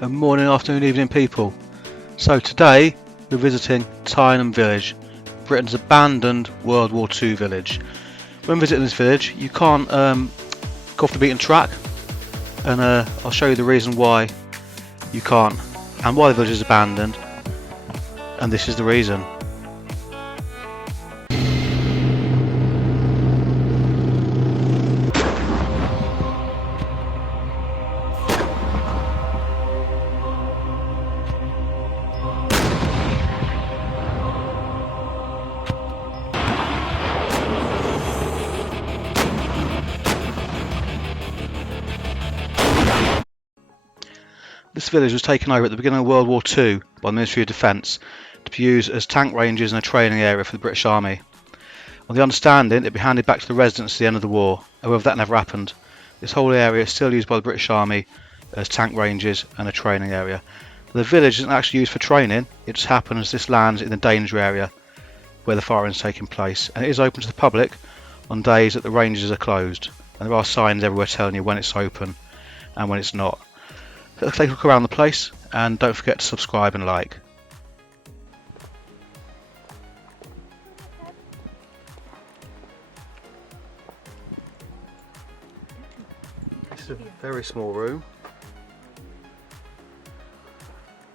And morning, afternoon, evening people. So today we're visiting Tyneham village, Britain's abandoned World War II village. When visiting this village you can't go off the beaten track, and I'll show you the reason why you can't and why the village is abandoned, and this is the reason. This village was taken over at the beginning of World War II by the Ministry of Defence to be used as tank ranges and a training area for the British Army. On the understanding it'd be handed back to the residents at the end of the war, however that never happened. This whole area is still used by the British Army as tank ranges and a training area. The village isn't actually used for training, it just happens this land's in the danger area where the firing is taking place, and it is open to the public on days that the ranges are closed, and there are signs everywhere telling you when it's open and when it's not. Take a look around the place and don't forget to subscribe and like. This is a very small room.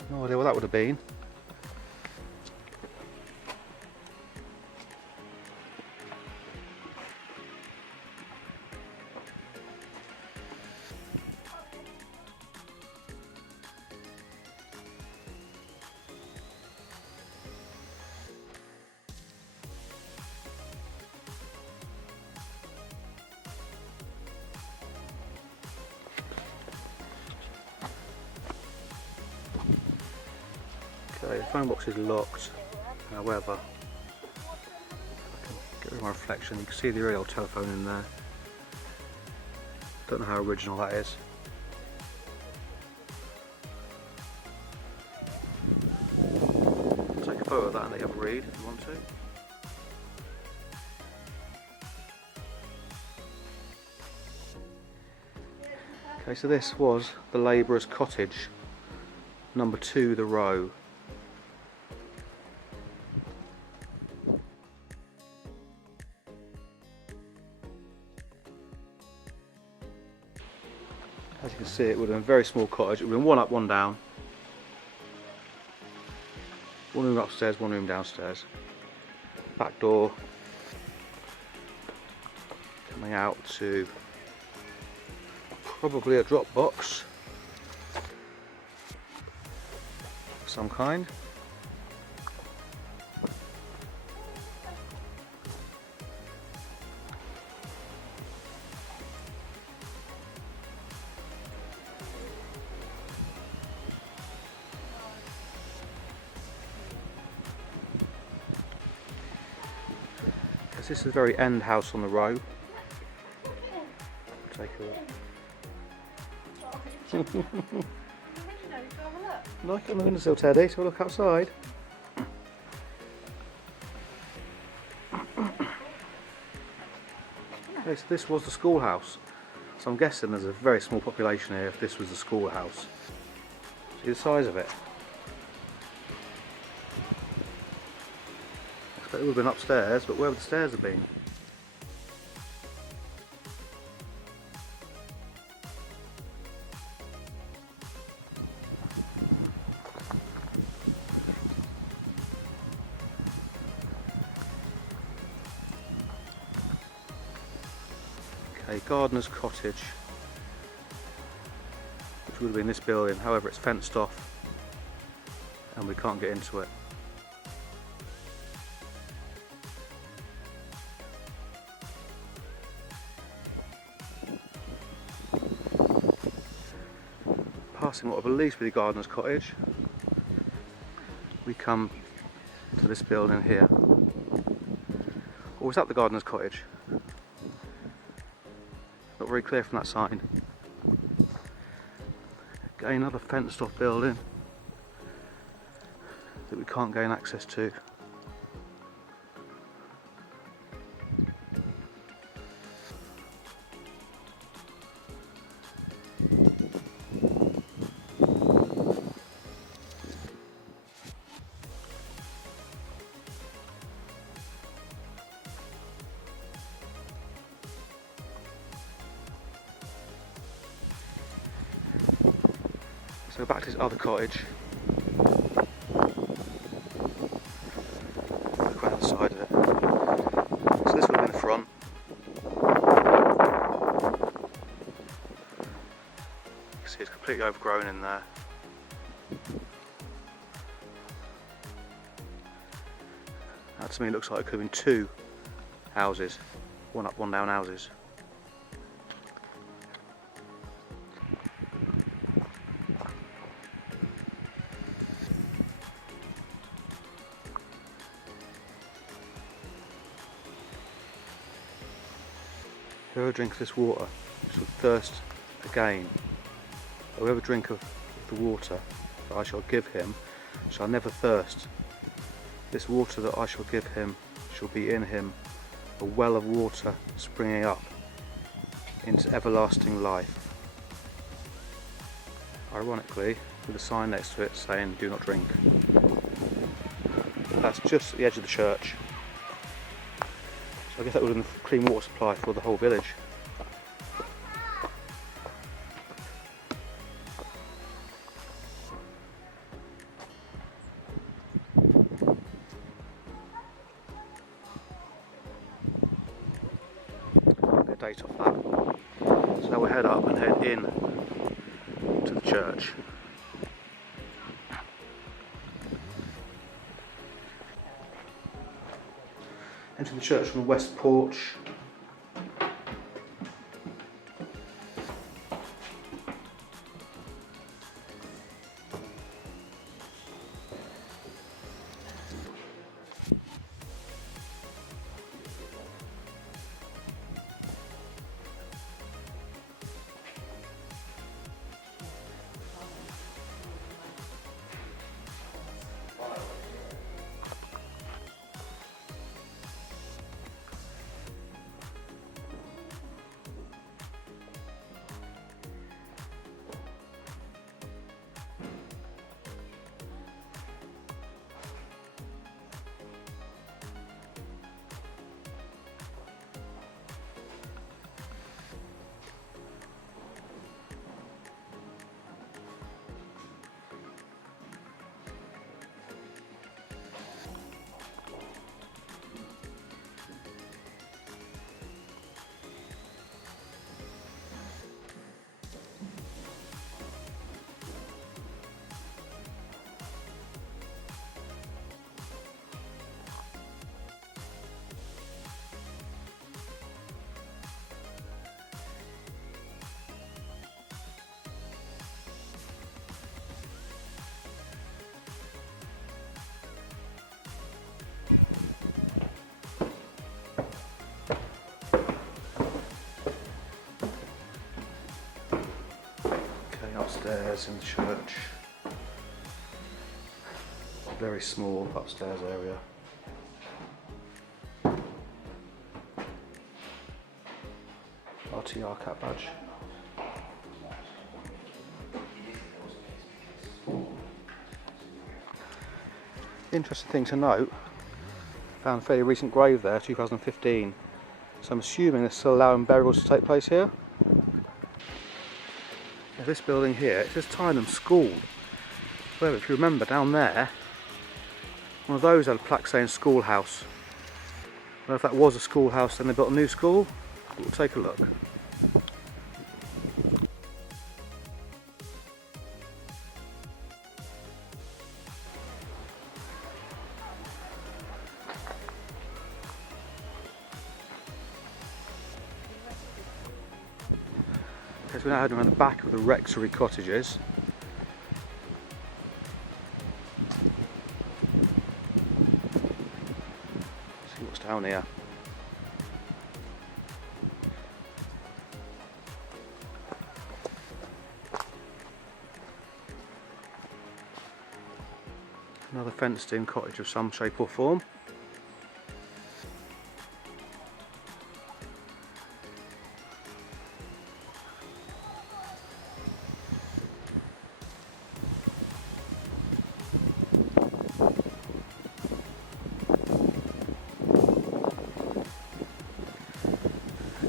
No idea what that would have been. Okay, the phone box is locked, however, if I can get rid of my reflection, you can see the real old telephone in there. Don't know how original that is. Take a photo of that and let you have a read if you want to. Okay, so this was the labourer's cottage, number 2 the row. As you can see, it would have been a very small cottage. It would have been one up, one down. One room upstairs, one room downstairs. Back door coming out to probably a drop box of some kind. This is the very end house on the row. Take a look. Like on the windowsill, Teddy, so look outside. Okay, so this was the schoolhouse. So I'm guessing there's a very small population here if this was the schoolhouse. See the size of it? It would have been upstairs, but where would the stairs have been? Okay, gardener's cottage, which would have been this building, however it's fenced off and we can't get into it. Passing what I believe to be the gardener's cottage, we come to this building here. Or was that the gardener's cottage? Not very clear from that sign. Again, another fenced off building that we can't gain access to. So back to this other cottage. Look around the side of it. So this would have been the front. You can see it's completely overgrown in there. That to me looks like it could have been two houses, one up, one down houses. Whoever drinks this water shall thirst again. Whoever drink of the water that I shall give him shall never thirst. This water that I shall give him shall be in him a well of water springing up into everlasting life. Ironically, with a sign next to it saying do not drink. That's just at the edge of the church. So I guess that would have been a clean water supply for the whole village. Get a date off that. So now we'll head up and head in to the church. Enter the church from the west porch. Upstairs in the church, a very small upstairs area. RTR cat badge. Interesting thing to note, found a fairly recent grave there, 2015, so I'm assuming they're still allowing burials to take place here. This building here, it says Tyneham School. Well, if you remember down there, one of those had a plaque saying schoolhouse. Well, if that was a schoolhouse, then they built a new school. We'll take a look. Okay, so we're now heading around the back of the rectory cottages. Let's see what's down here. Another fenced-in cottage of some shape or form.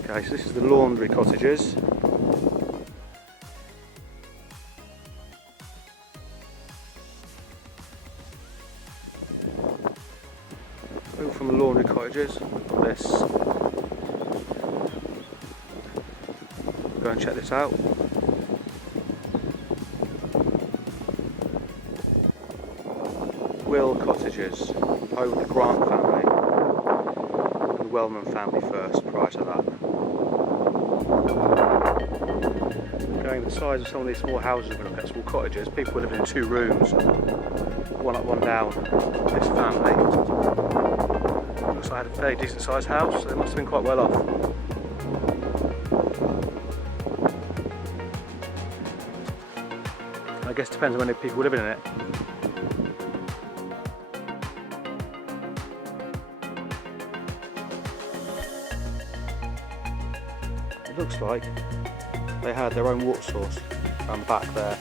Okay, so this is the laundry cottages. See cottages. We've got this. Go and check this out. Will cottages, home of the Grant family, and the Wellman family first, prior to that. Going the size of some of these small houses with small cottages, people were living in 2 rooms, one up, one down. This family looks like I had a very decent sized house, so they must have been quite well off. I guess it depends on how many people were living in it. It looks like they had their own water source around the back there.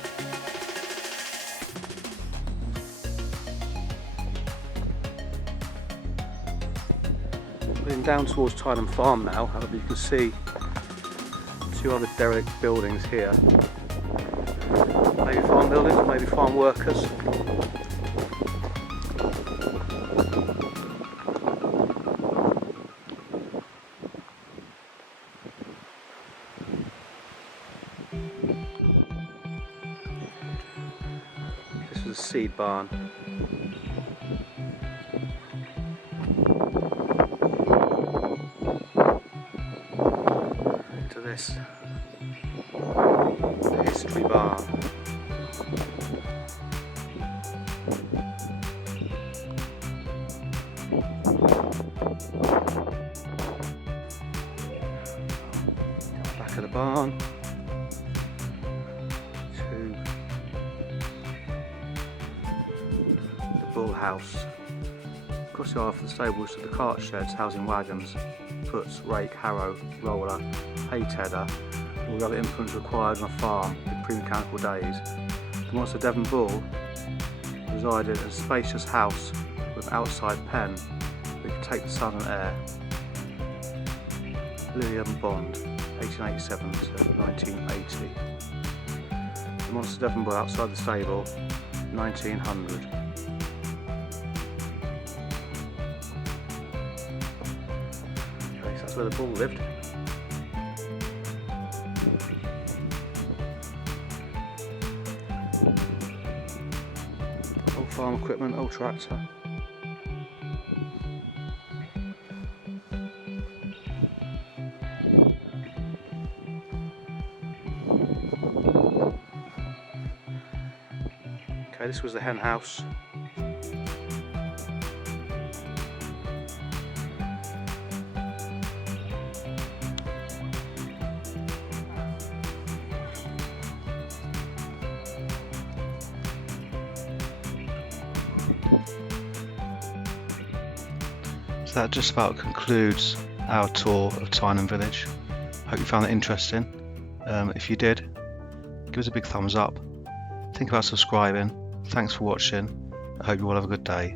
Moving down towards Tyneham Farm now, however you can see 2 other derelict buildings here. Maybe farm buildings or maybe farm workers. This was a seed barn. To this, the history barn. Back of the barn. To the bull house. Across the aisle for the stables to the cart sheds housing wagons, puts, rake, harrow, roller, hay tedder, all the other implements required on a farm in pre-mechanical days. The Monster Devon bull resided in a spacious house with an outside pen that could take the sun and air. William Bond, 1887 to 1980. The Monster Devon bull outside the stable, 1900. Okay, so that's where the bull lived. Old farm equipment, old tractor. Okay, this was the hen house. So that just about concludes our tour of Tyneham Village. Hope you found it interesting. If you did, give us a big thumbs up. Think about subscribing. Thanks for watching. I hope you all have a good day.